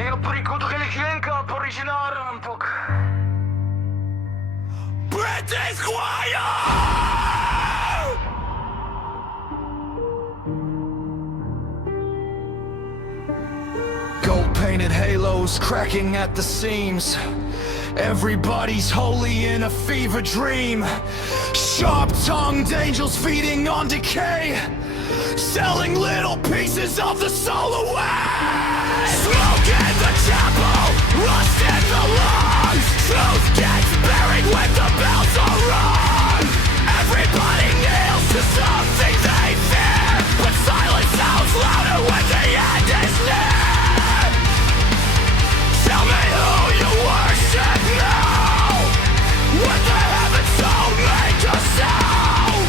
Io prico religienka originaren pok. British Choir! Gold-painted halos cracking at the seams. Everybody's wholly in a fever dream. Sharp-tongued angels feeding on decay, selling little pieces of the soul away. Smoke in the chapel, rust in the lungs. Truth gets buried when the bells are rung. Everybody kneels to something they fear, but silence sounds louder when the end is near. Tell me who you worship now, when the heavens don't make a sound.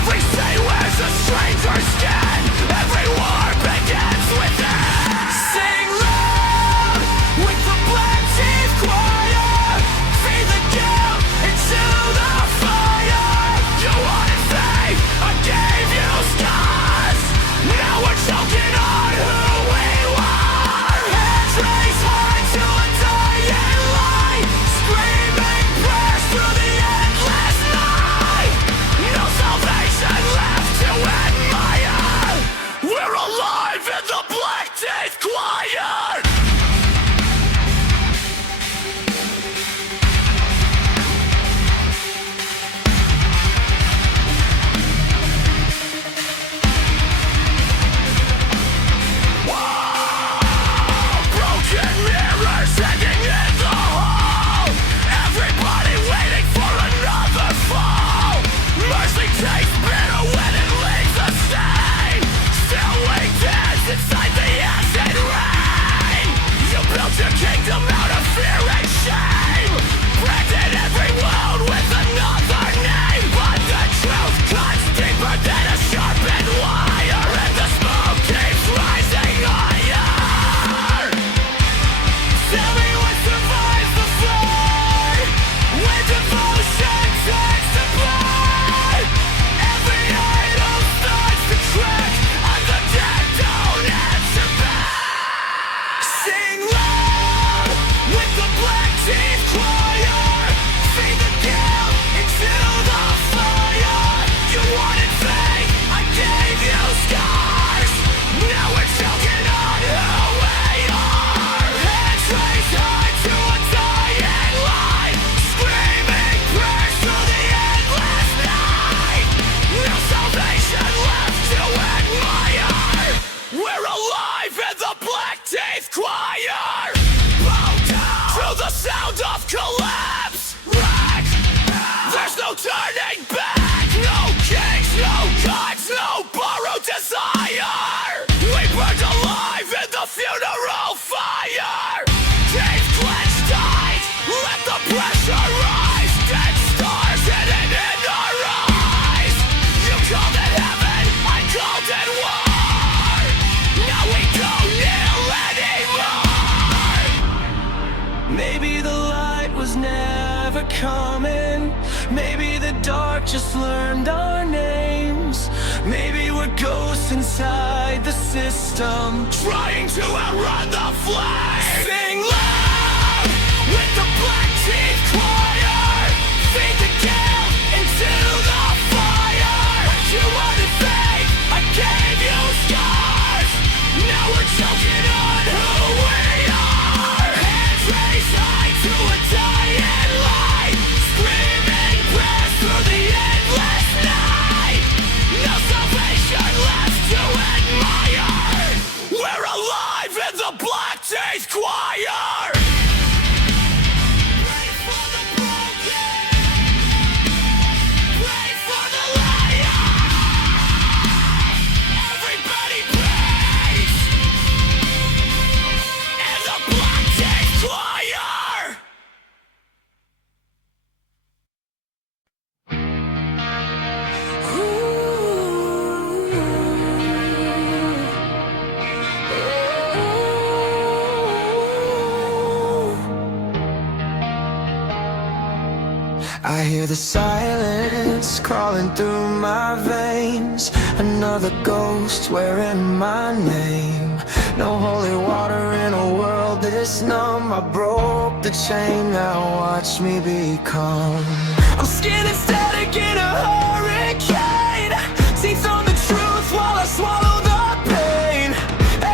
Every saint wears a stranger's skin. Every war begins within. Sing loud with the black chief choir. Feed the guilt into the fire. You wanted faith, I gave you scars. Now we're choking on who we are. Hands raised high to a dying light, screaming prayers through the endless night. No salvation left to admire. We're alive in the Black Death Choir. Broken mirrors hanging in the hall. Everybody waiting for another fall. Mercy tastes bitter when it leaves a stain. Still we dance inside the acid rain. You built your kingdom out of fear and shame. Branded every wound with another name. But the truth cuts deeper than a sharpened wire, and the smoke keeps rising higher. Tell me what survives the flame, when devotion turns to blood. Every idol starts to crack, and the dead don't answer back. Sing loud with the Black Chief Choir. Feed the guilt into the fire. You wanted faith, I gave you scars. Now we're choking on who we are. Hands raised high to a dying light, screaming prayers through the endless night. No salvation left to admire. We're alive in the Black Death Choir. Bow down to the sound of collapse. Wreck. There's no turning back. No kings, no gods, no borrowed desire. We burned alive in the funeral fire. Teeth clenched tight, let the pressure rise. Dead stars hidden in our eyes. You called it heaven, I called it war. Now we don't kneel anymore. Maybe the light was never coming. Maybe the dark just learned our names. Maybe we're ghosts inside the system, trying to outrun the flame. Sing loud with the Black Chief Choir. Feed the guilt into the fire. You wanted faith, I gave you scars. Now we're choking on who we are. Hands raised high to a dying light, screaming prayers through the endless night. No salvation left to admire. We're alive in the Black Death Choir. Pray for the broken. Pray for the liar. Everybody prays in the Black Death Choir. I hear the silence crawling through my veins. Another ghost wearing my name. No holy water in a world this numb. I broke the chain, now watch me become. I'm scared static in a hurricane. Teeth on the truth while I swallow the pain.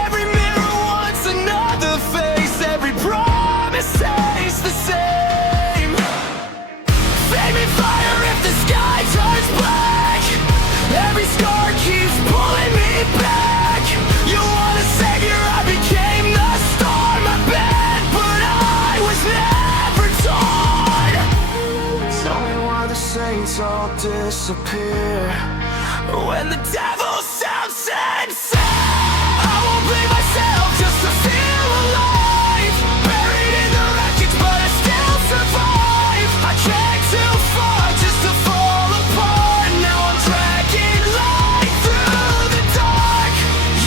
Every mirror wants another face. Every promise tastes the same. Fade me fire if the sky turns black. Every scar keeps pulling me back. You want a savior, I became the storm. I bent, but I was never torn. Tell me why the saints all disappear when the devil sounds sincere. I won't blame myself just to feel alive. Buried in the wreckage, but I still survive. I came too far just to fall apart. Now I'm dragging light through the dark.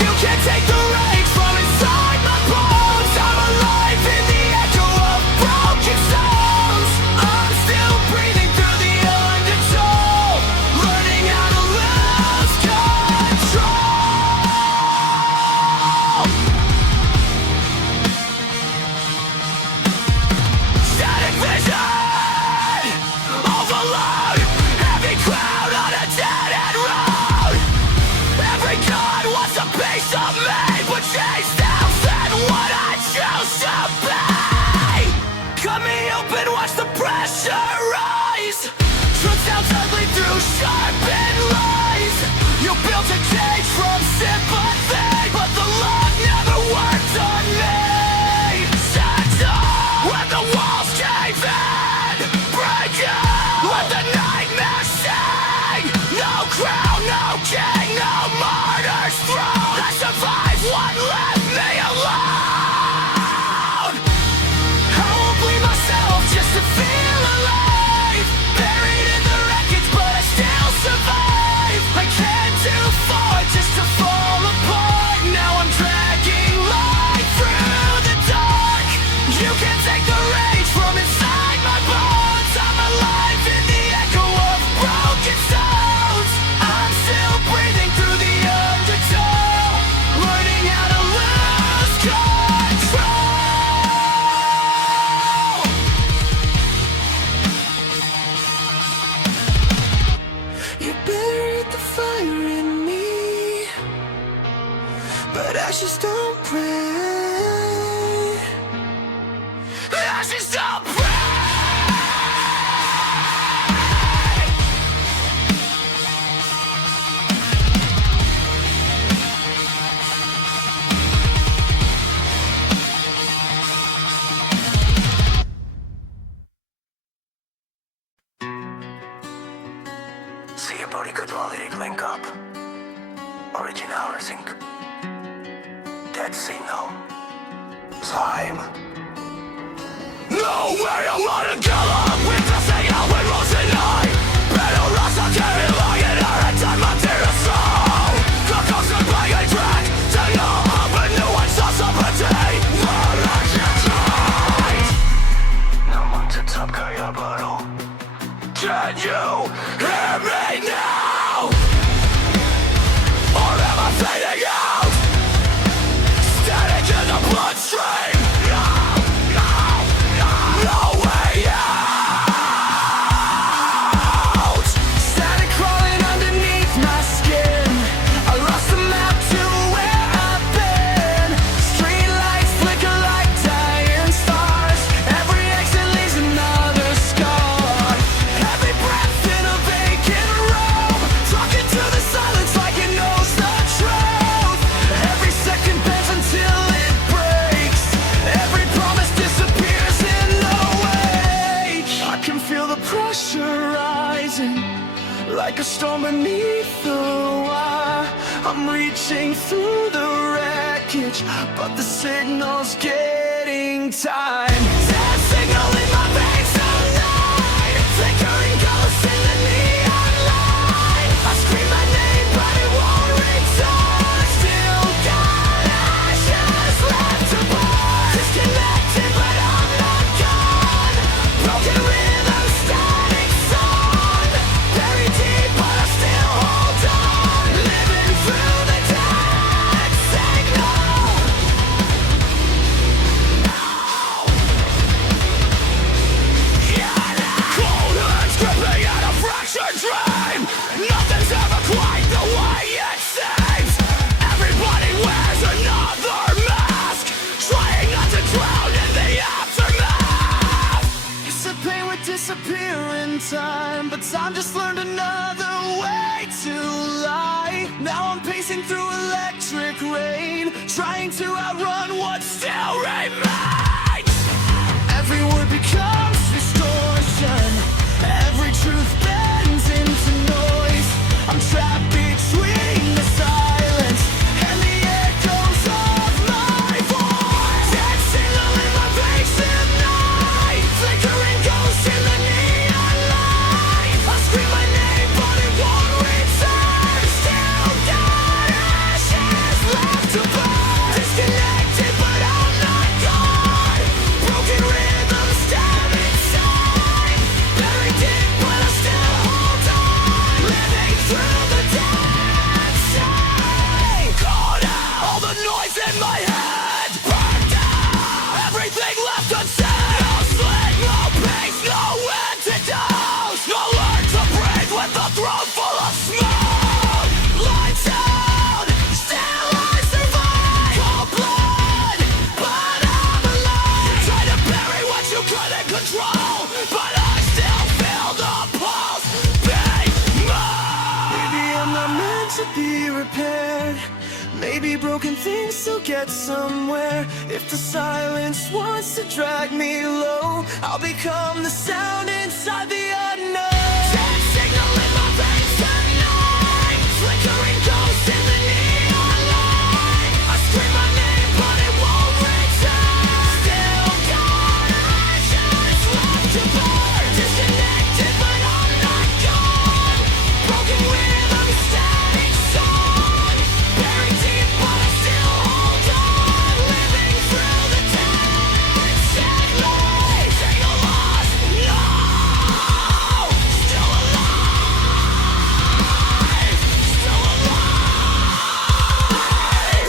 You can't take the rage from inside my bones. I'm alive in the echo of broken stones. I'm still breathing through the undertow, learning how to lose control. Static vision, overload, heavy crowd on a dead-end road. Every god wants a piece of me, but chased out and what I choose to be. Cut me open, watch the pressure rise. Truth sounds ugly through sharpened lies. You built a cage from sympathy, but the love never worked on me. Settle when the walls cave in, break it, let the nightmare sing. No crown, no king, no martyr's throne. I survived, one left me alone. I won't blame myself just to feel alive. Buried in the wreckage, but I still survive. I came too far just to fall apart. Now I'm dragging light through the dark. You can't take the rage from inside my bones. I'm alive in the echo of broken stones. I'm still breathing through the undertow, learning how to lose control. You buried the fire in me, but ashes don't pray. Ashes don't pray. See your body could only link up. Original sync. Dead sea no. Time. No way I wanna go up with the thing out with Rose and I. Better rust I'll carry long in her and time my tear of soul. Cockles and bang and drag. Tell you up a new one sauce up a day. Well, I can't try. No one to top kaya bottle. Can you hear me now? Or am I fading out? Static in the bloodstream. No, no, no, no way out. Static crawling underneath my skin. I lost the map to where I've been. Street lights flicker like dying stars. Every exit leaves another scar. Every breath in a vacant room, talking to the silence like it knows the truth. Every second bends until it breaks. Every promise disappears in the wake. I can feel the pressure rising like a storm beneath the wire. I'm reaching through the wreckage, but the signal's getting time. Dead signal in my veins tonight. Flickering ghosts in the neon light. I scream my name, but it won't return. Still got ashes left to burn. Disconnected, but I'm not gone. Broken rhythm, static song. Buried deep, but I still hold on. Living through the dead signal. time, but time just learned another way to lie. Now I'm pacing through electric rain, trying to outrun what still remains. Every word becomes distortion, every truth bends into noise. I'm trapped between the silence and the echoes of my voice. Dead signal in my face at night, flickering ghosts in the neon light. I scream my name but it won't return. Still got ashes left to burn. Disconnected but I'm not gone. Broken rhythms stab inside. Buried deep but I still hold on. Living through the dead side. Caught out. All the noise in my head burned out. Everything left unsaid. No sling, no pace, no antidote. No learn to breathe with a throat full of smoke. Lights out, still I survive. Cold blood, but I'm alive. Try to bury what you couldn't control, but I still feel the pulse beat move. Maybe I'm not meant to be repaired. Maybe broken things still get somewhere. If the silence wants to drag me low, I'll become the sound inside the unknown. Dead signal in my veins tonight, flickering ghosts in the neon light. I scream my name but it won't return. Still got ashes left to burn. Disconnected but I'm not gone. Broken rhythm, static song. Buried deep but I still hold on. Living through the dead sadly. Signal lost, no. Still alive. Still alive.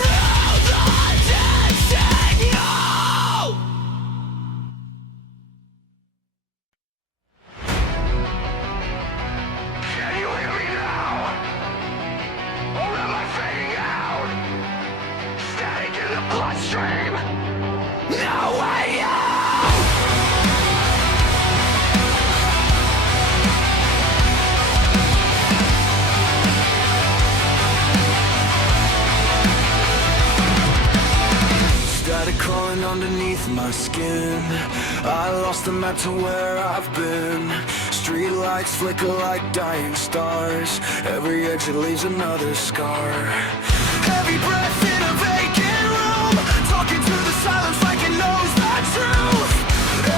Through the dead signal. Can you hear me now? Or am I fading out? Static in the bloodstream. No way out! Started crawling underneath my skin. I lost the map to where I've been. Street lights flicker like dying stars. Every exit leaves another scar. Heavy breath in a vacant room, talking to the silence like it knows the truth.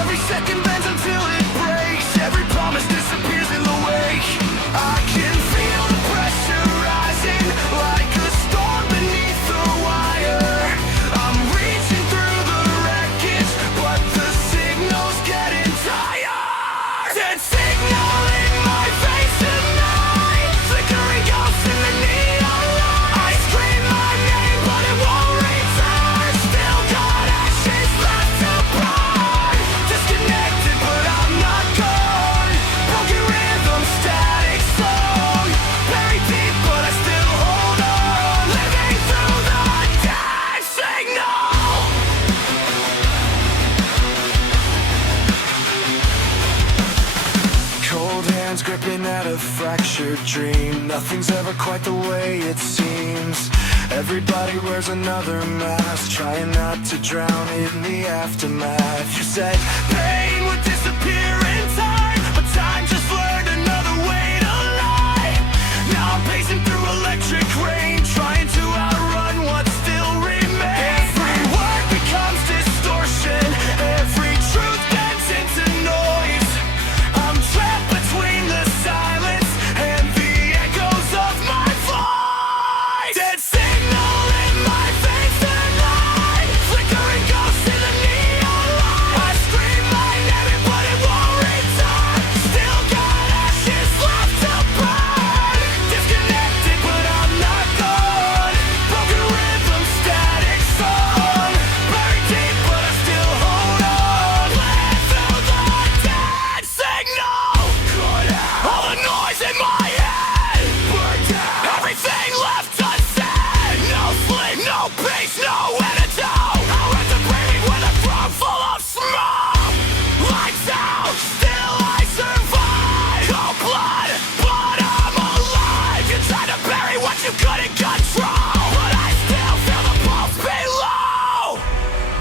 Every second bends until it breaks. Every promise disappears in the wake. I can feel the pressure rising like a storm beneath the wire. I'm reaching through the wreckage, but the signal's getting tired. Dead signal in my face tonight, flickering ghosts in the neon light. I scream my name but it won't return. Still got ashes left to burn. Disconnected but I'm not gone. Broken rhythm, static song. Buried deep but I still hold on. Living through the dead signal. Cold hands gripping at a fractured dream. Nothing's ever quite the way it seems. Everybody wears another mask, trying not to drown in the aftermath. You said pain would disappear in time, but time just learned another way to lie. Now I'm pacing through electric rain, trying to outrun what still remains. Every word becomes distortion, every truth bends into noise. I'm trapped between the silence and the echoes of my voice. Dead signal in my face tonight, flickering ghosts in the neon light. I scream my name but it won't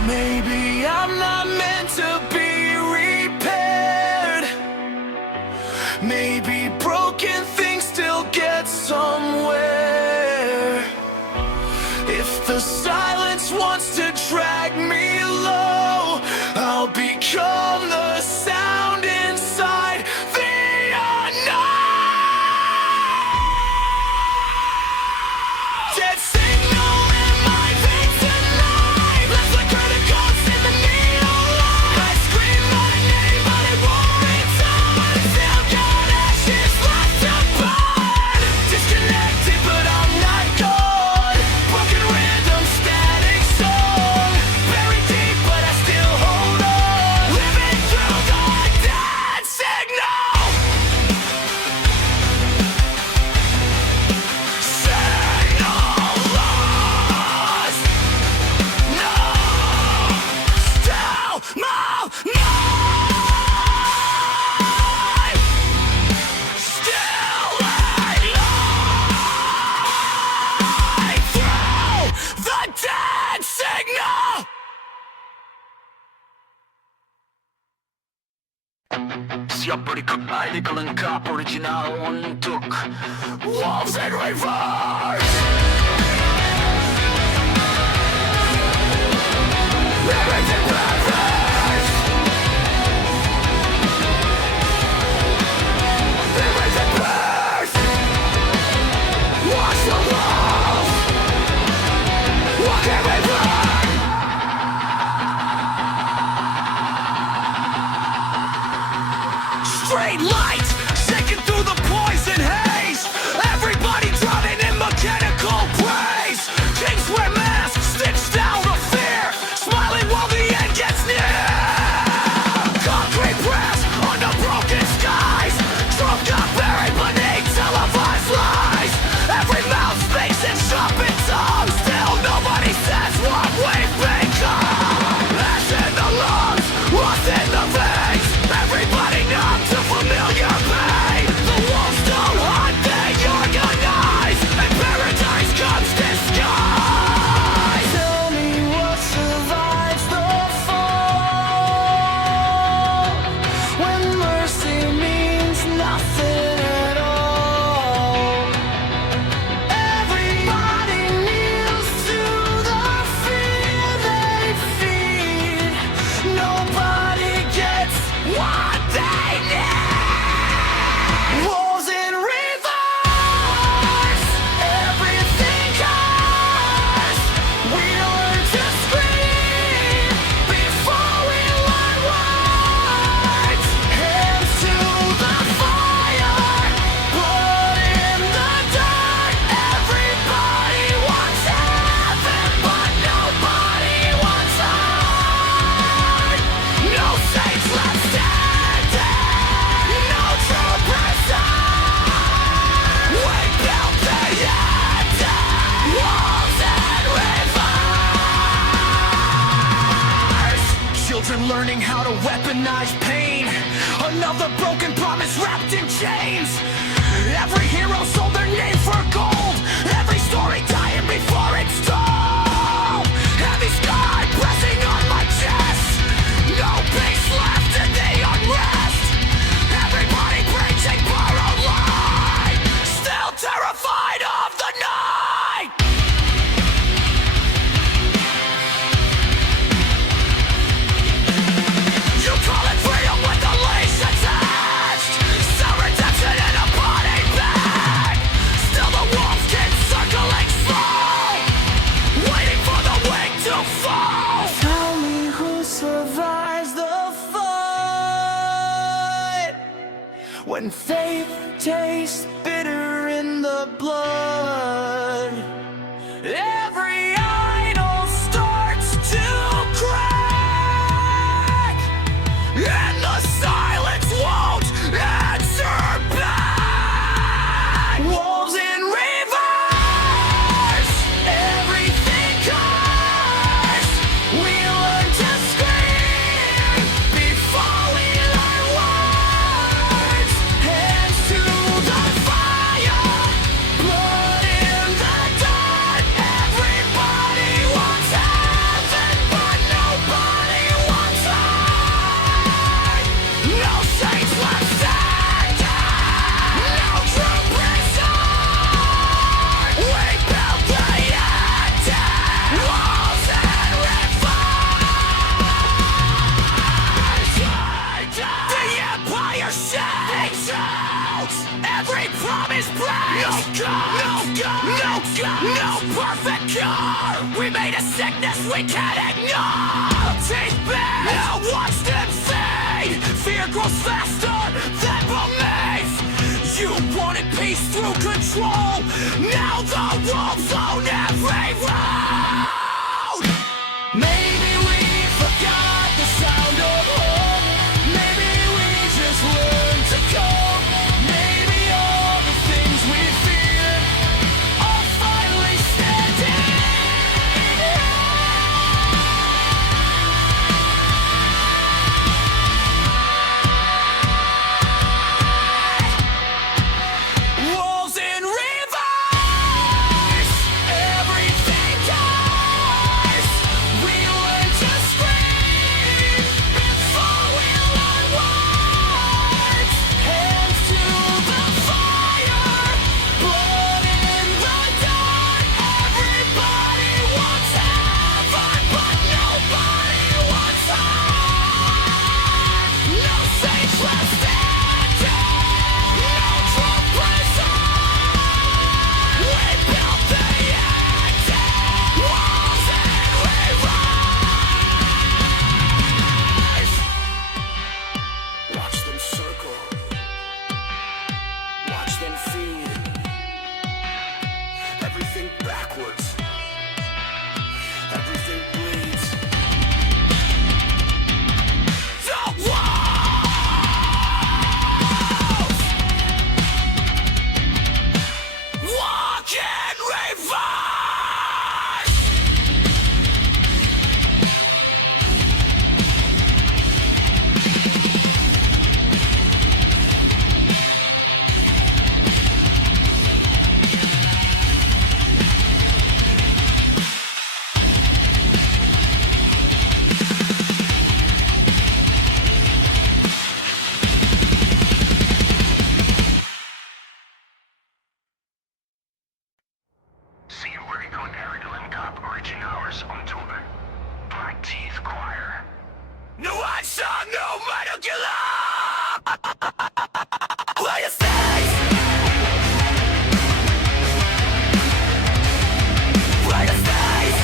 Maybe I'm not meant to be repaired. Maybe broken things still get somewhere. If the silence wants to drag me low, I'll become the sound inside the unknown. Dead signal in my veins tonight. Left like criticals in the neon light. I scream my name, but it won't return. Still got ashes left to burn. Disconnected, but I'm not gone. Broken rhythm, static song. Buried deep, but I still hold on. Living through the dead signal. Signal lost. No, still move, still alive through the dead signal. sio버리고 알리걸은 값 오리지널 원뚝 Wolves and Reverse. Lyrics and purpose. Lyrics and purpose. Watch the walls. Walk and reverse. Straight light, shaking through the poison haze. Everybody drowning in mechanical praise. Kings wear masks, stitched out of fear, smiling while the end gets near. Concrete press under broken skies, drunk up buried beneath televised lies. Every mouth speaks in sharpened tongue. Still nobody says what we've become. Ash in the lungs, rust in the veins. Everybody numb to familiar pain. The wolves don't hunt, they organize, and paradise comes disguised. Tell me what survives the fall, when mercy means nothing at all. Everybody kneels to the fear they feed. Nobody gets what they need. Wolves in reverse. Everything cursed. We learn to scream before we learn words. Hands to the fire, blood in the dirt. Everybody wants heaven, but nobody wants earth. No saints left standing, no true person. We built the ending, walls and rivers. Children learning how to weaponize pain. Another broken promise wrapped in chains. Every hero sold their name for gold. Every story dying before it's told. Heavy sky pressing on my chest. No peace left in the unrest. Everybody preaching borrowed light. Still terrified of the night. You call it freedom with the leash attached. Some redemption in a body bag. Still the wolves keep circling slow, waiting for the wing to fall. Tell me who survives the fight, when faith tastes bitter in the blood. Every idol starts to crack, and the silence won't answer back. Wolves in reverse. Everything cursed. We learn to scream before we learn words. Hands to the fire, blood in sickness we can't ignore. Teeth bare, now watch them fade. Fear grows faster than belief. You wanted peace through control. Now the wolves own every road. Maybe we forgot the sound of hope. Maybe we just learned to cope. Maybe all the things we fear are finally standing. Walls in reverse, everything dies. We learn to scream before we learn words. Hands to the fire, blood in the dark. Everybody wants heaven, but nobody wants earth. No safe left standing, no true prison. We built the ending walls and we rise. Watch them circle, watch them feed. Everything backwards, everything bleeds. The walls walk in reverse. Siempre con Eric Top Originals on tour. Black Teeth Choir. No one song, no metal killer. Where you face? Where you face?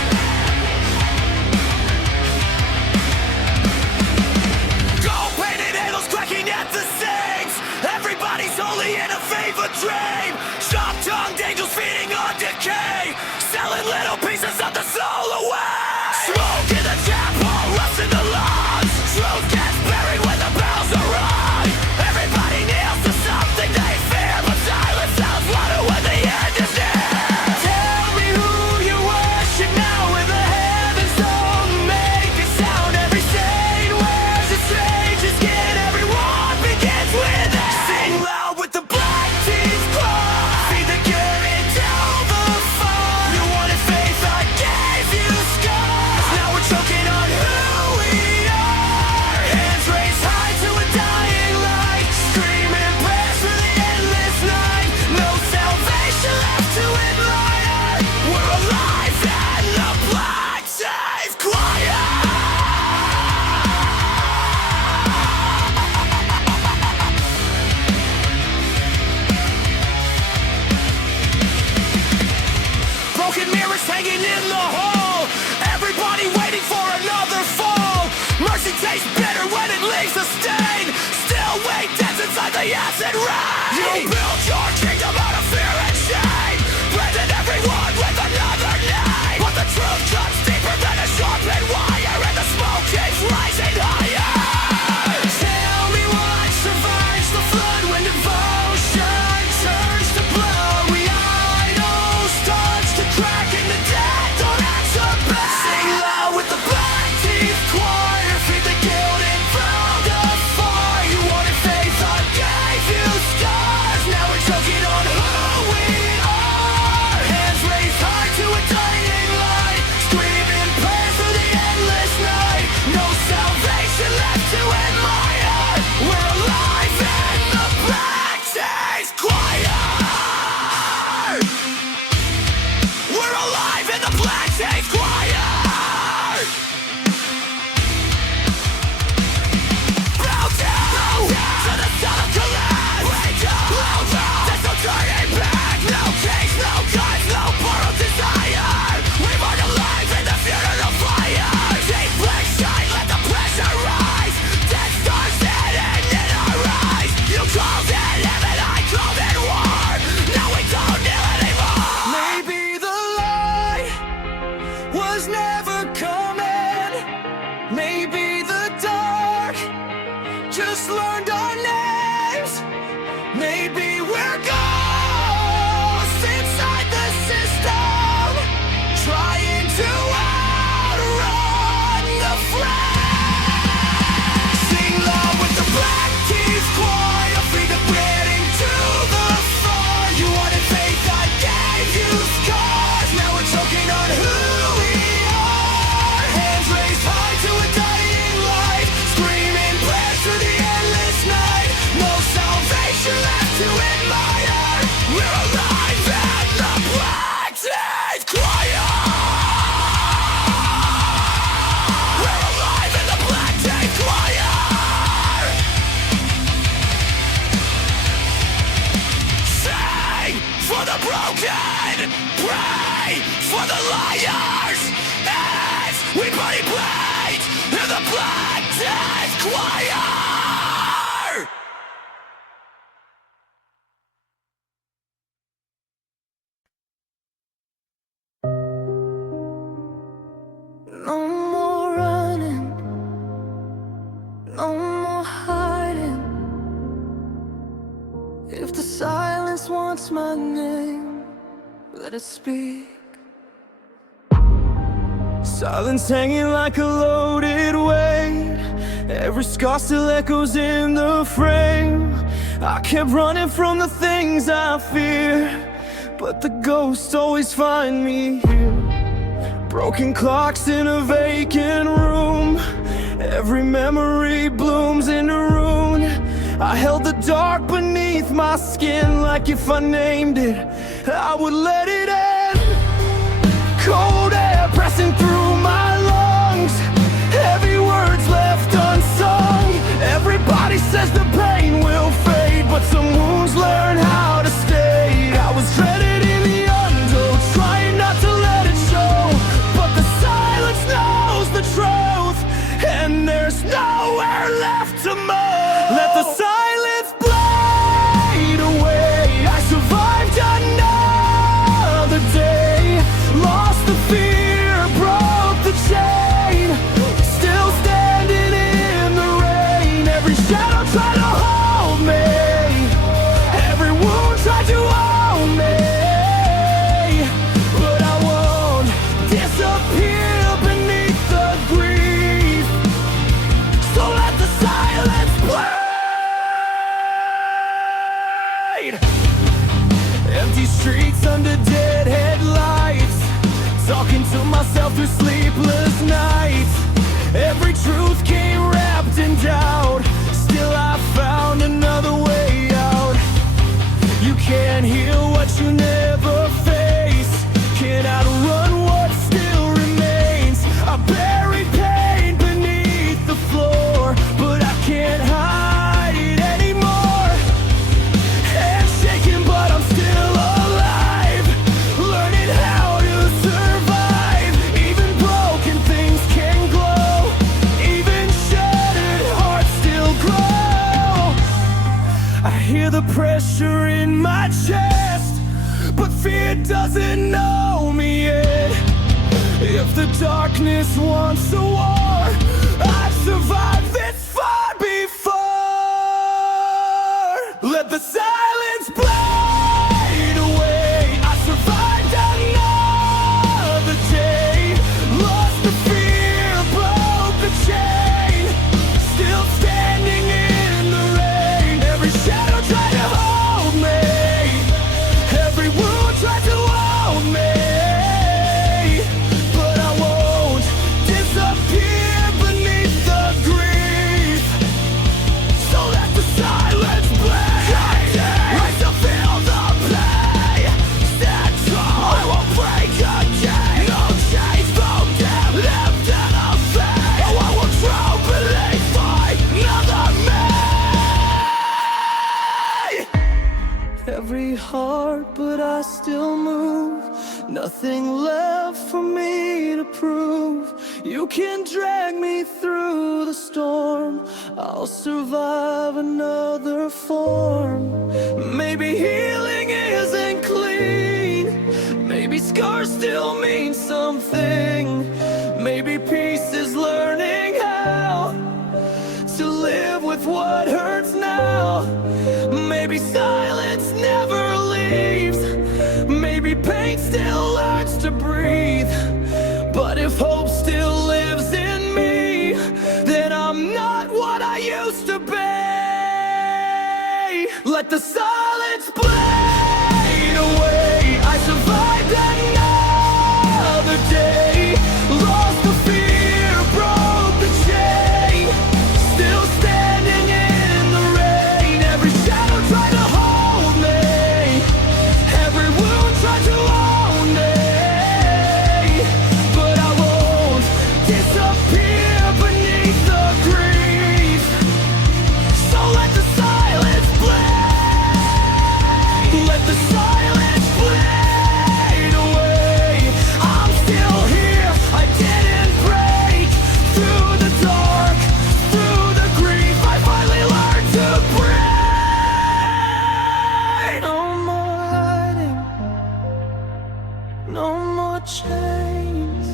Gold painted handles cracking at the seams. Everybody's only in a fever dream. Sharp-tongued angels feeding on decay, selling little pieces of the soul away. Smoke in the chapel, rust in the lungs. Truth gets buried when the bells are rung. Everybody kneels to something they fear, but silence sounds louder when the end is near. Tell me who you worship now, when the heavens don't make a sound. Every saint wears a stranger's skin. Everyone begins with it. Sing loud with the black teeth cry. Feed the good into the fire. You wanted faith, I gave you scars. Now we're choking on who we are. Hands raised high to a dying light, screaming prayers for the endless night. No salvation left to admire. We're alive and the black teeth choir. Broken mirrors hanging in the hall. Everybody waiting for another fall. Mercy tastes bitter when it leaves a stain. Still weight death inside the acid rain. You built your kingdom out of fear and shame, branded everyone with another name. But the truth cuts deeper than a sharpened wire, and the smoke keeps rising higher. Tell me what survives the flood when devotion turns to blood. We idols touch the crack in the dead, don't answer back. Sing loud with the black teeth choir. Feed the guilt and found the fire. You wanted faith, I gave you scars. Maybe the dark just learned our names. Maybe we're ghosts inside the system, trying to outrun the flames. Sing love with the Black Keys choir, free the wedding to the far. You wanted faith, I gave you scars. Now we're choking on who we are. Hands raised high to a dying light, screaming prayers through the endless night. No salvation left to admire. We're alive at the Black Keys choir. We're alive in the Black Keys choir. Sing for the broken, pray for the liars, as we bloody bleed in the Black Keys choir. No more running, no more hiding. If the silence wants my name, let it speak. Silence hanging like a loaded weight. Every scar still echoes in the frame. I kept running from the things I fear, but the ghosts always find me here. Broken clocks in a vacant room. Every memory blooms in a ruin. I held the dark beneath my skin, like if I named it, I would let it end. Cold air pressing through my lungs, heavy words left unsung. Everybody says the pain will fade, but some wounds learn how to stay. I was dreaded in the undertow, trying not to let it show, but the silence knows the truth, and there's nowhere left to move. Let the silence blade away. I survived another day, lost the fear, broke the chain, still standing in the rain. Every shadow tried to hold me, every wound tried to own me, but I won't disappear beneath the grief. So let the silence bleed. Empty streets under dead headlights, talking to myself through sleepless nights. Every truth came wrapped in doubt, still I found another way out. You can't heal what you never face, can't outrun what still remains. I buried pain beneath the floor, but I can't hide it anymore. Hands shaking, but I'm still alive, learning how to survive. Even broken things can glow, even shattered hearts still grow. I hear the pressure in my chest, but fear doesn't know me yet. If the darkness wants a war, I've survived this far before. Let the silence blade away. I survived another day, lost the fear, broke the chain, still standing in the rain. Every shadow tried to hold me, every wound tried to own me, but I won't disappear beneath the grief. So let the silence bleed. I still feel the pain, stand strong, I won't break again. No chains broken, left in a vein. Oh, I will drown beneath another me. Every heart, but I still move. Nothing left for me to prove. You can drag me through the storm, I'll survive another form. Maybe healing isn't clean, maybe scars still mean something, maybe peace is learning how let the silence bleed away. I survived another day, lost the fear, broke the chain, still standing in the rain. Every shadow tried to hold me, every wound tried to own me, but I won't disappear beneath the grief. So let the silence bleed, let the silence bleed away. I'm still here, I didn't break through the dark, through the grief. I finally learned to breathe. No more hiding, no more chains,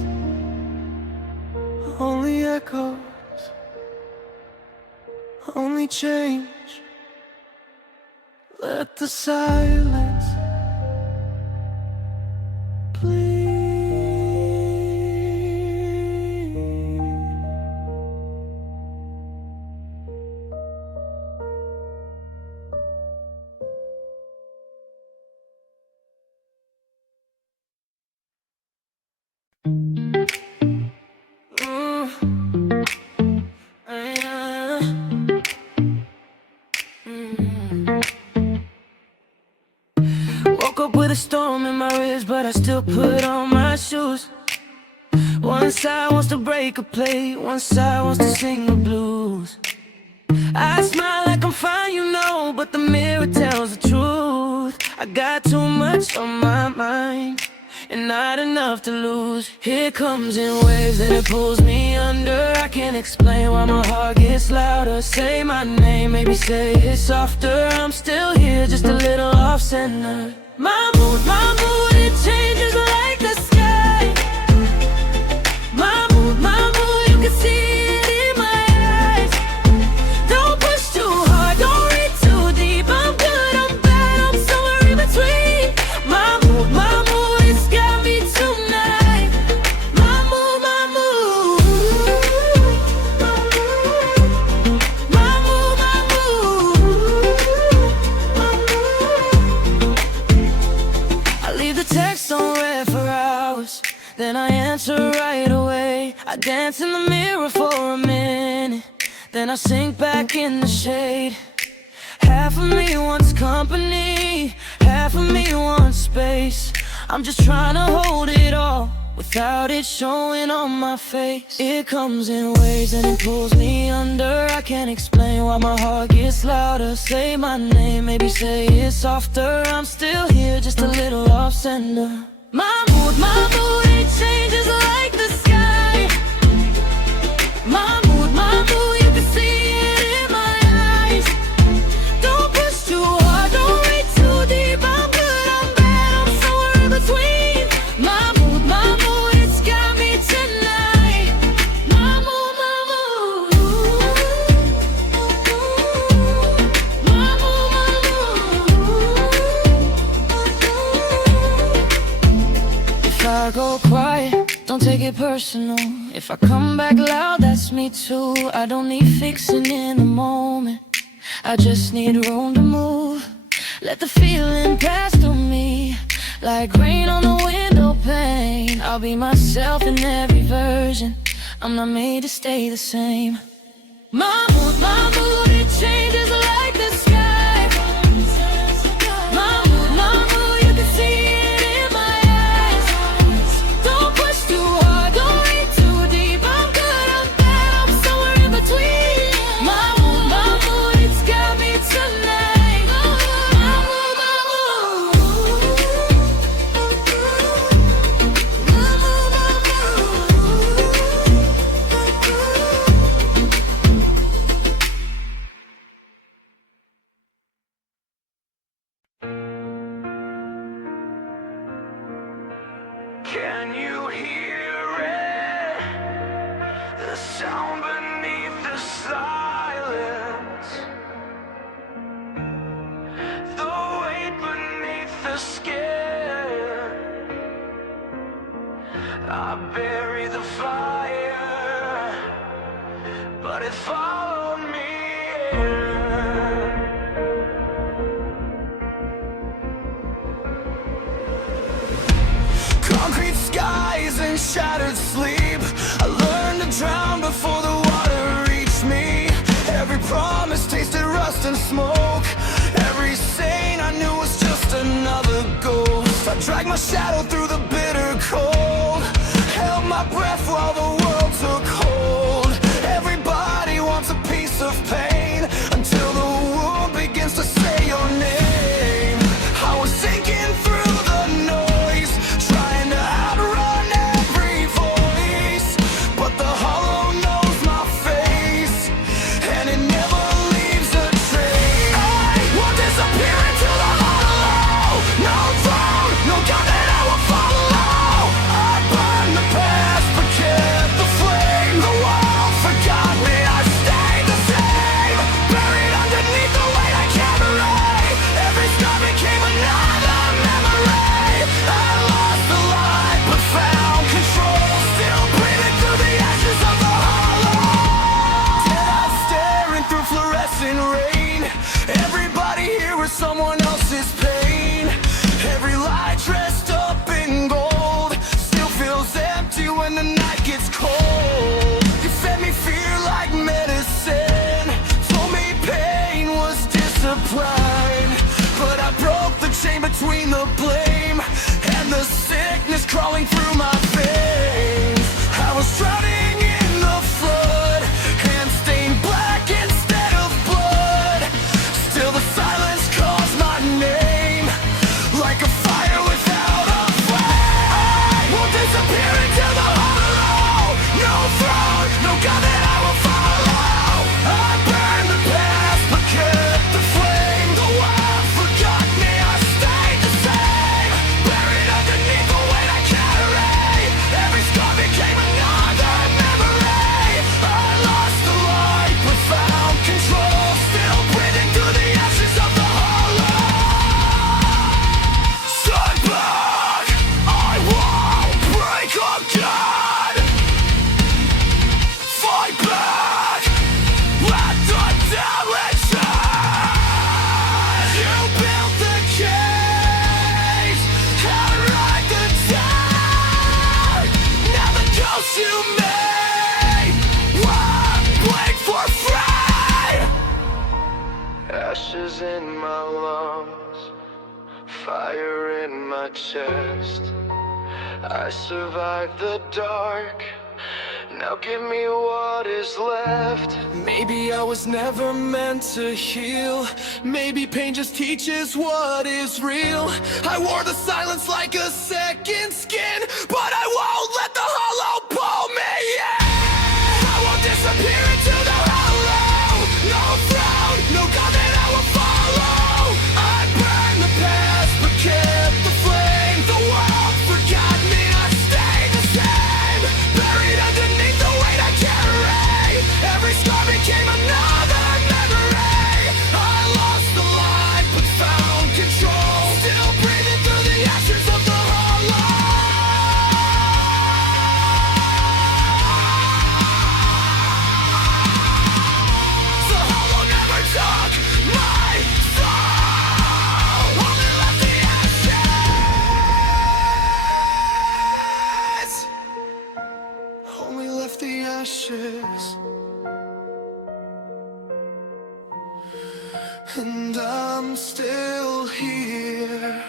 only echoes, only change. Let the silence bleed. Woke up with a storm in my ribs, but I still put on my shoes. One side wants to break a plate, one side wants to sing the blues. I smile like I'm fine, you know, but the mirror tells the truth. I got too much on my mind and not enough to lose. Here comes in waves and it pulls me under. I can't explain why my heart gets louder. Say my name, maybe say it softer. I'm still here, just a little off center. My mood, it changes like the sky. My mood, you can see it in my eyes. Don't push too hard, don't read too deep. I'm good, I'm bad, I'm somewhere in between. My mood, it's got me tonight. My mood, my mood. My mood, my mood. I leave the text on red for hours, then I answer right away. I dance in the mirror for a minute, then I sink back in the shade. Half of me wants company, half of me wants space. I'm just trying to hold it all without it showing on my face. It comes in waves and it pulls me under. I can't explain why my heart gets louder. Say my name, maybe say it softer. I'm still here, just a little off center. My mood, it changes like the sky. My mood, you can see it in my eyes. Don't push too hard, don't read too deep. I'm good, I'm bad, I'm somewhere in between. My mood, it's got me tonight. My mood, my mood. My mood, my mood. If I go quiet, don't take it personal. If I come back loud, that's me too. I don't need fixing in the moment, I just need room to move. Let the feeling pass through me like rain on the window pane. I'll be myself in every version, I'm not made to stay the same. My mood, it changes like the sky. My mood, you can see it in my eyes. Don't push too hard, don't read too deep. I'm good, I'm bad, I'm somewhere in between. My mood, it's got me tonight. My mood, my mood. My mood, my Can you hear it? The sound beneath the silence, the weight beneath the skin. I bury the fire, but it followed me in. shattered sleep. I learned to drown before the water reached me. Every promise tasted rust and smoke. Every saint I knew was just another ghost. I dragged my shadow through the bitter cold, held my breath while the world took hold. Everybody wants a piece of pain until the wound begins to say your name. I was sinking through the noise, trying to outrun every voice, but the hollow knows my face, and it never leaves a trace. I will disappear into the hollow. No throne, no God that I will follow. I burned the past but kept the flame. The world forgot me, I stayed the same. Buried underneath the weight I carry. Every scar became another memory. I lost the light but found control, still breathing through the ashes of the hollow. Dead eyes staring through fluorescent rain. Everybody here with someone else's pain. Every lie dressed up in gold still feels empty when the night gets cold. You fed me fear like medicine, told me pain was discipline, but I broke the chain between the blame and the sickness crawling through my veins. I was drowning in the flood, hands stained black instead of blood. Still the silence calls my name, like a fire without a flame. I will disappear into the hollow. No throne, no God that I will follow. I burned the past but kept the flame. The world forgot me, I stayed the same. Buried underneath the weight I carry. Every scar became another memory. I lost the light but found control, still breathing through the ashes of the hollow. Stand back, I won't break again. Fight back, let the damage end. You built the cage, and ride the tide. Now the ghosts you made won't blink for free. Ashes in my lungs, fire in my chest. I survived the dark, now give me what is left. Maybe I was never meant to heal. Maybe pain just teaches what is real. I wore the silence like a second skin, but I won't let the hollow pull me in. I won't disappear into the hollow. No throne, no God that I will follow. I burned the past but kept the flame. The world forgot me, I stayed the same. Buried underneath the weight I carry. Every scar became another memory. I lost the light but found control, still breathing through the ashes of the hollow. The hollow never took my soul, only left the ashes. Only left the ashes. And I'm still here.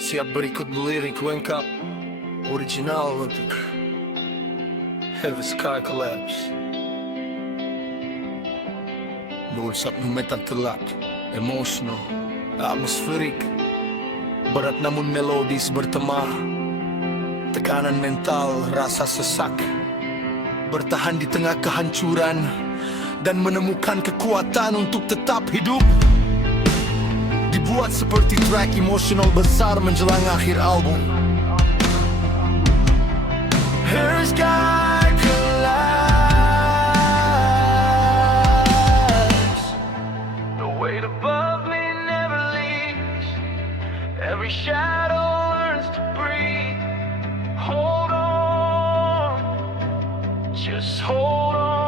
Siap berikut lirik lengkap original untuk Heavy Sky Collapse. Berusaha memetak telak, emosional, atmosferik, berat namun melodis bertema. Tekanan mental, rasa sesak, bertahan di tengah kehancuran dan menemukan kekuatan untuk tetap hidup. Dibuat seperti track emosional besar menjelang akhir album. Her sky collapse. The weight above me never leaves. Every shadow learns to breathe. Hold on, just hold on.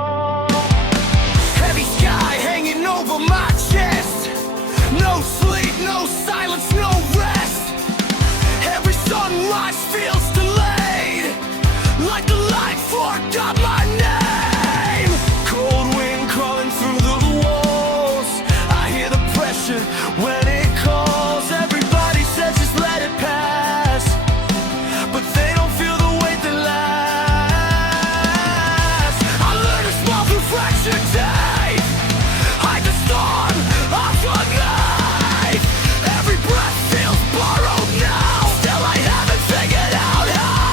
future when it calls. Everybody says just let it pass, but they don't feel the weight that lasts. I learned to smile through fractured days, hide the storm off a knife. Every breath feels borrowed now, still I haven't figured out how.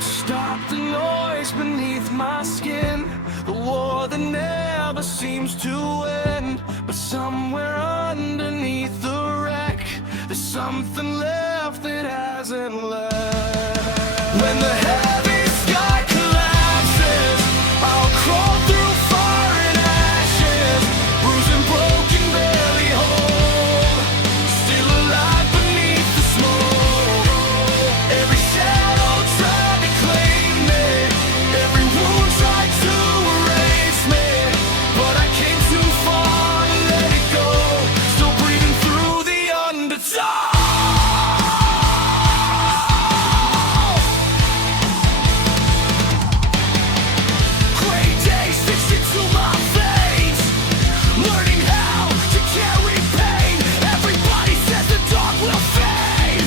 Stop the noise beneath my skin, the war that never seems to end. But somewhere underneath the wreck, there's something left that hasn't left. When the heavy sky collapses, I'll crawl through fire and ashes, bruised and broken, barely whole, still alive beneath the smoke. Every shadow tried to claim me, every wound tried to erase me, but I came too far to let it go, still breathing through the undertow. Gray days stitched into my face, learning how to carry pain. Everybody says the dark will fade,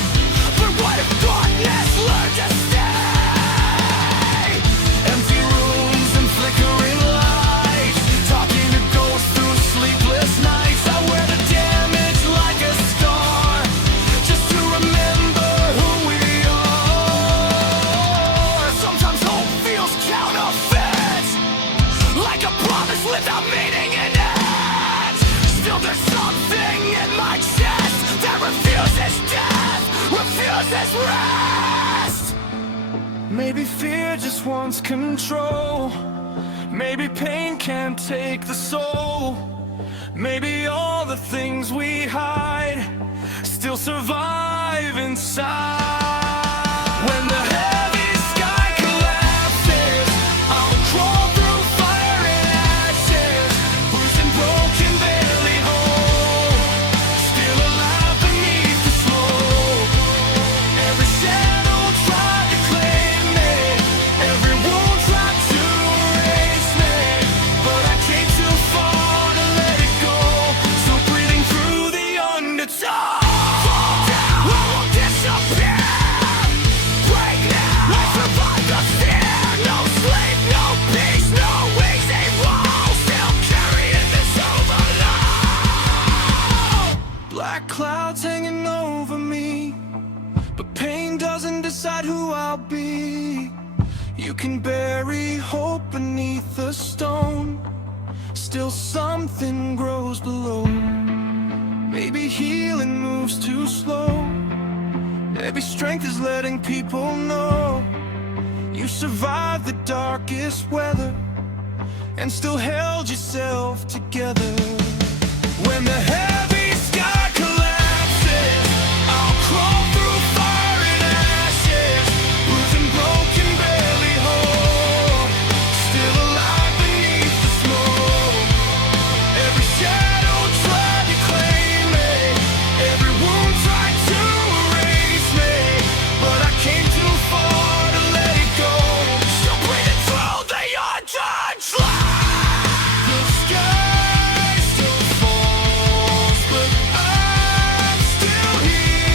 but what if darkness learned to stay? Empty rooms and flickering lights, talking to ghosts through sleepless nights. I wear the damage like a scar, just to remember who we are. Sometimes hope feels counterfeit, like a promise without meaning in it. Still there's something in my chest that refuses death, refuses rest. Maybe fear just wants control, maybe pain can't take the soul, maybe all the things we hide still survive inside. When the heavy sky collapses, I'll crawl through fire and ashes, bruised and broken, barely whole, still alive beneath the smoke. Every shadow tried to claim me, every wound tried to erase me, but I came too far to let it go, still breathing through the undertow. Fall down, I won't disappear, break now, I survive the fear. No sleep, no peace, no easy roll, still carrying this overload. Black clouds hanging over me, but pain doesn't decide who I'll be. You can bury hope beneath the stone, still something grows below. Maybe healing moves too slow, maybe strength is letting people know you survived the darkest weather and still held yourself together. When the heavy sky collapses, I'll crawl through fire and ashes, bruised and broken, barely whole, still alive beneath the smoke. Every shadow tried to claim me, every wound tried to erase me, but I came too far to let it go, still breathing through the underdrive. The sky still falls, but I'm still here,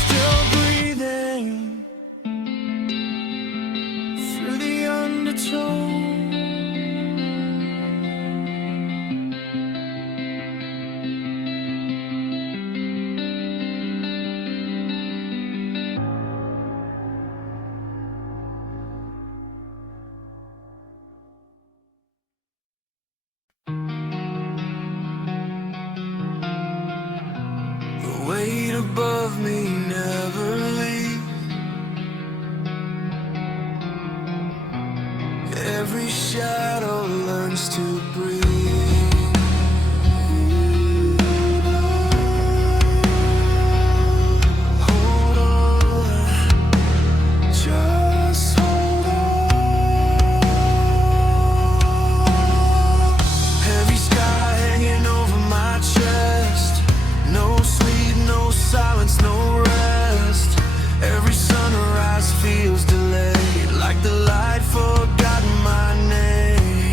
still breathing through the undertow. The weight above me never leaves, every shadow learns to breathe. Hold on, just hold on. Heavy sky hanging over my chest, no sleep, no silence, no rest. Every sunrise feels delayed, like the light forgotten my name.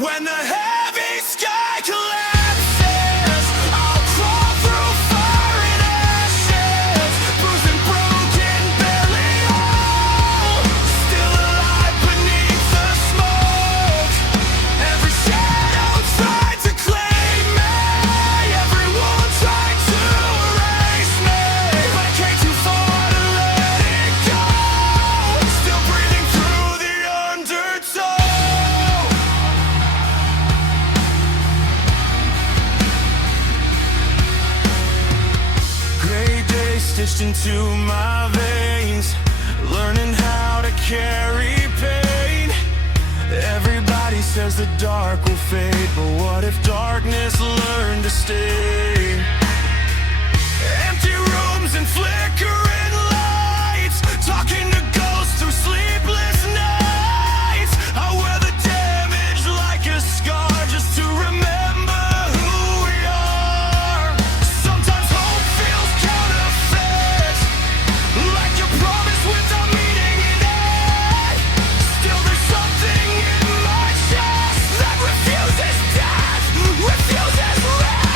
When the heavy sky collapses, I'll crawl through fire and ashes, bruised and broken, barely whole, still alive beneath the smoke. Every shadow tried to claim me, everyone tried to erase me, but I came too far to let it go, still breathing through the undertow. Gray days stitched into my veins, learning how to carry pain. Everybody says the dark will fade, but what if darkness learned to stay? Empty rooms and flickering lights, talking to ghosts through sleepless nights. I wear the damage like a scar just to remember who we are. Sometimes hope feels counterfeit, like your promise without meaning in it. Still there's something in my chest that refuses death, refuses rest.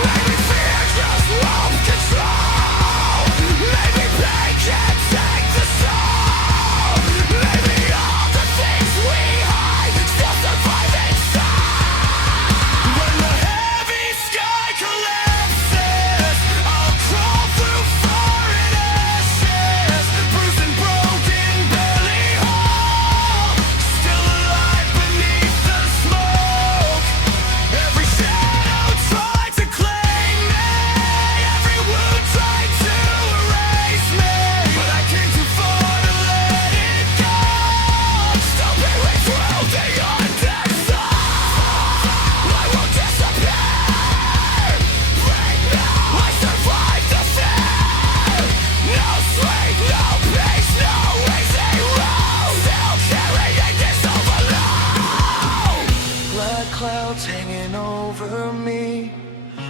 Maybe fear just won't control, maybe pain can't take the soul, maybe all the things we hide still survive inside. When the heavy sky collapses, I'll crawl through fire and ashes, bruised and broken, barely whole, still alive beneath the smoke. Every shadow tried to claim me, every wound tried to erase me, but I came too far to let it go. Still breathing through the undertow. I won't disappear. Right now I survived the fear. No strength, no peace, no easy road. Still carrying this overload. Black clouds hanging over me,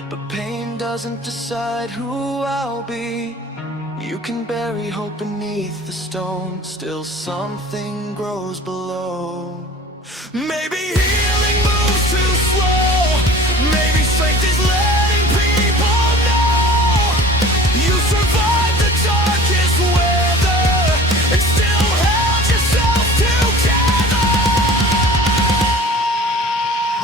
but pain doesn't decide who I'll be. You can bury hope beneath the stone, still something grows below. Maybe healing moves too slow, maybe strength is letting people know you survived the darkest weather and still held yourself together.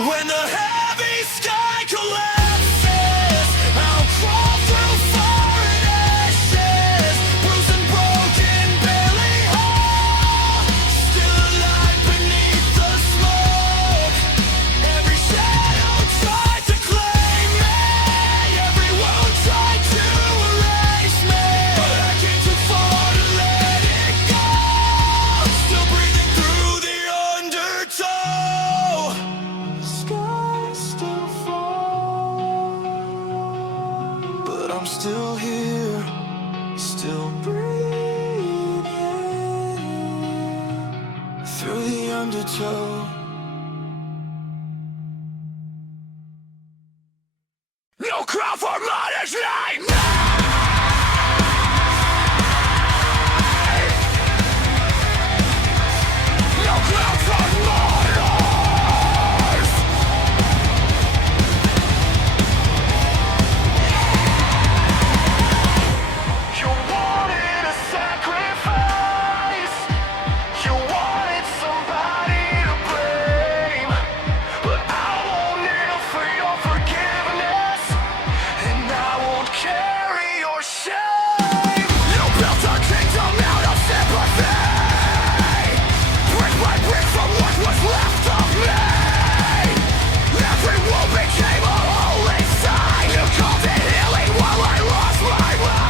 When the heavy sky collapses, I'll crawl through fire and ashes, bruised and broken, barely whole, still alive beneath the smoke. Every shadow tried to claim me, every wound tried to erase me, but I came too far to let it go, still breathing through the undertow. Sky still falls, but I'm still here, still breathing through the undertow. No crown for mothers like me! No crown for mothers! You wanted a sacrifice, you wanted somebody to blame, but I won't kneel for your forgiveness, and I won't carry your shame. You built a kingdom out of sympathy, brick by brick from what was left of me. Every wound became a holy sign. You called it healing while I lost my mind.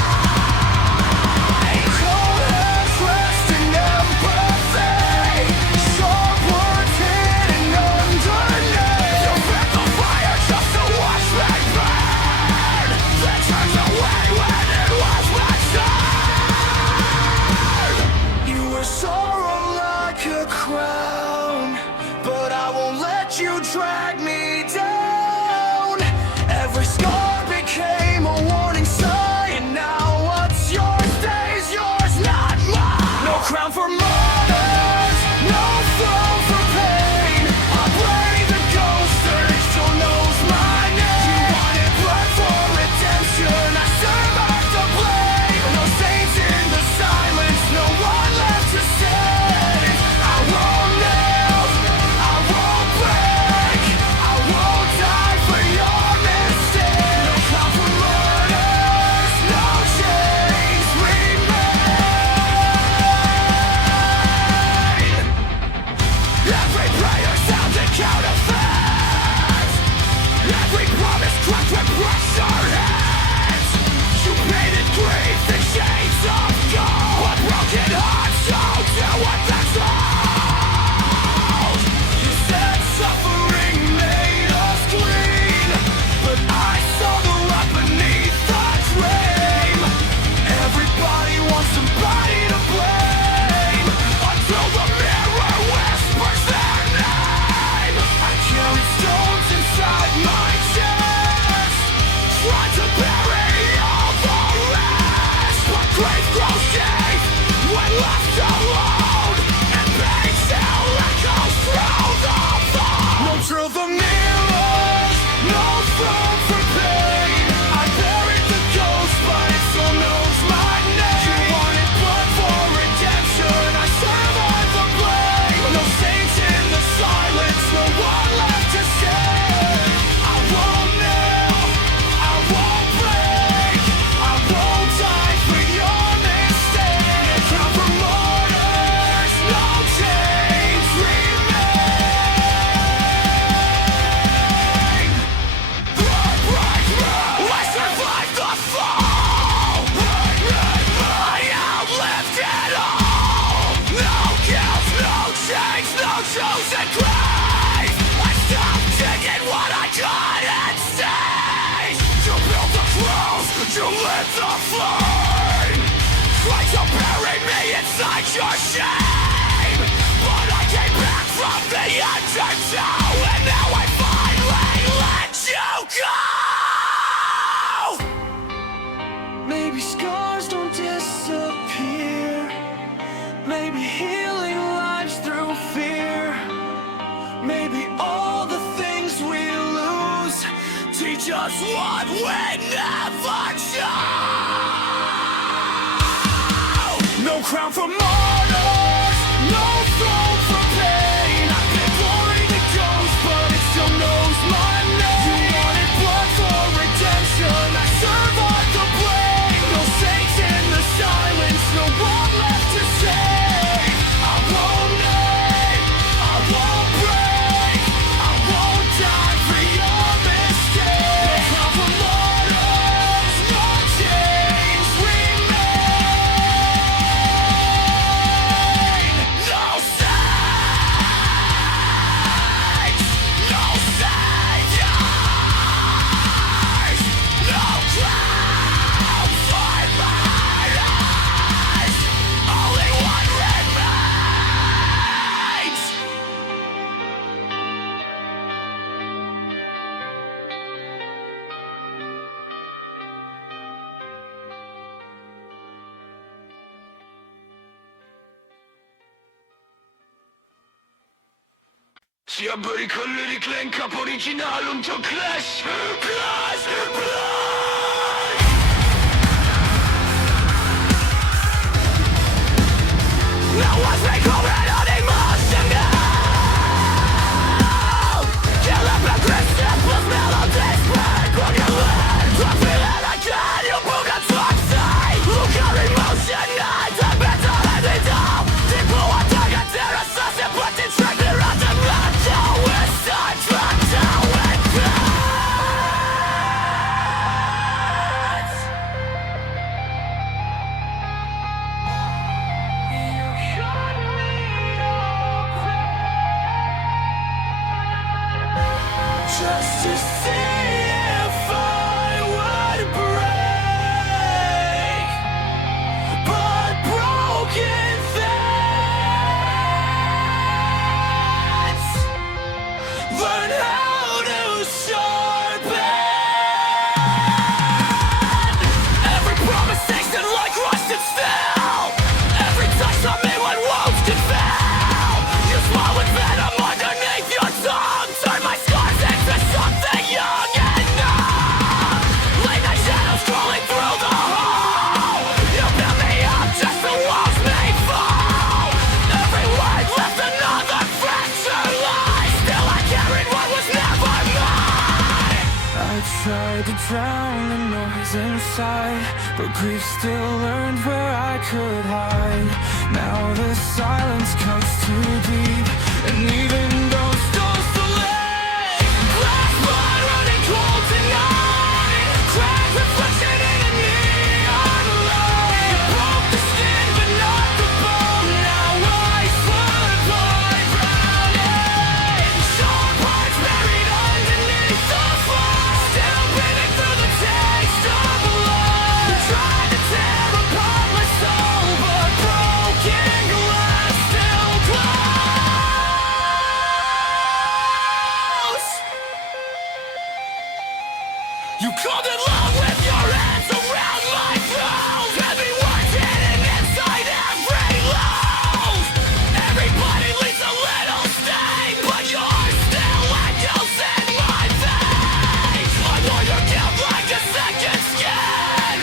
Cold hands rest in empathy, sharp words hidden underneath. You fed the fire just to watch me burn, then turned away when it was my turn. You were sorrow like a crown, but I won't let you drag me down. Every scar became a warning sign, now what's yours stays yours, not mine. No crown for mothers, no throne for pain. I'm choose and crave. I stopped digging what I couldn't see. You built the cross, you lit the flame. Tried to bury me inside your shame, but I came back from the empty too, and now I finally let you go. Maybe scars don't disappear. Maybe healing lives through fear. Maybe all the things we lose teach us what we never know. No crown for martyrs, no throne for pain. I've been born to ghost, but it still knows my name. You wanted blood for redemption, I survived the blame. No saints in the silence, no one left to save. I won't name, I won't break, I won't die for your mistake. No crown for martyrs, no chains remain. No saints, no saviors, no crown for martyrs. Only one remains. Si abberi colli di clan capo originale un to clash, clash, blood. Now what's me coming on emotional? Kill up aggressive plus melodies break on your lips. I feel it again, you broke a toxic. Look your emotion, nights are better than it all. People are taking their assassin, but they track their other blood. So it's time to do it best. You cut me open just to see if I would break, but broken things learn how to sharpen. Every promise tasted like rusted steel. Every touch of me when wounds can fail. You swallowed venom underneath your tongue. Turn my scars into something young and numb. Late night shadows crawling through the hole. You built me up just to watch me fall. Every word left another fracture lie. Still I carried what was never mine. I tried to drown the noise inside, but grief still learned where I could hide. Now the silence cuts too deep, and even those stones to lay. Glass blood running cold tonight. Cracked reflection in a neon light. You broke the skin but not the bone. Now I survive round it. Sharp parts buried underneath the fire. Still breathing through the taste of blood. Tried to tear apart my soul, but broken glass still glows. You called it love with your hands around my throat. Heavy words hidden inside every loaf. Everybody leaves a little stain, but you're still echoes in my veins. I know your guilt like a second skin.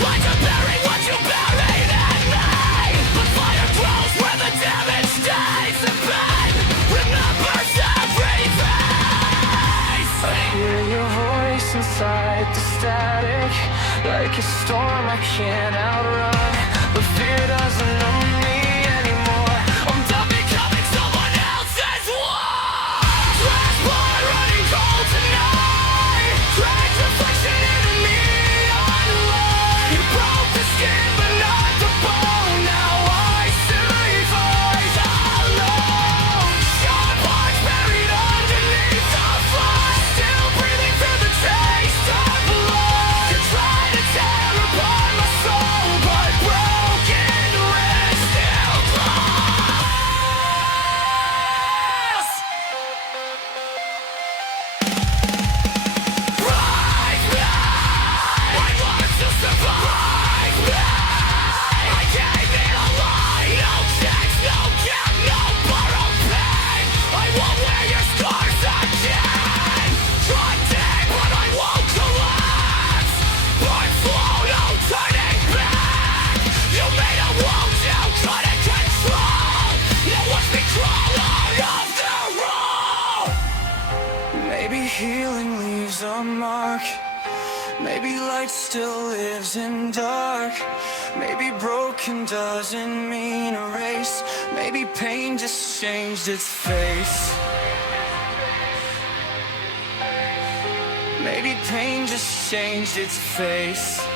Try to bury what you buried in me, but fire grows where the damage stays. And pain remembers every face. I hear your voice inside the static, like a storm I can't outrun. But fear doesn't know me anymore. I'm done becoming someone else's war. Trash blood running cold tonight. Cracked reflection in a neon light. You broke the skin but not the bone. Now I survive alone. Maybe light still lives in dark. Maybe broken doesn't mean erase. Maybe pain just changed its face. Maybe pain just changed its face.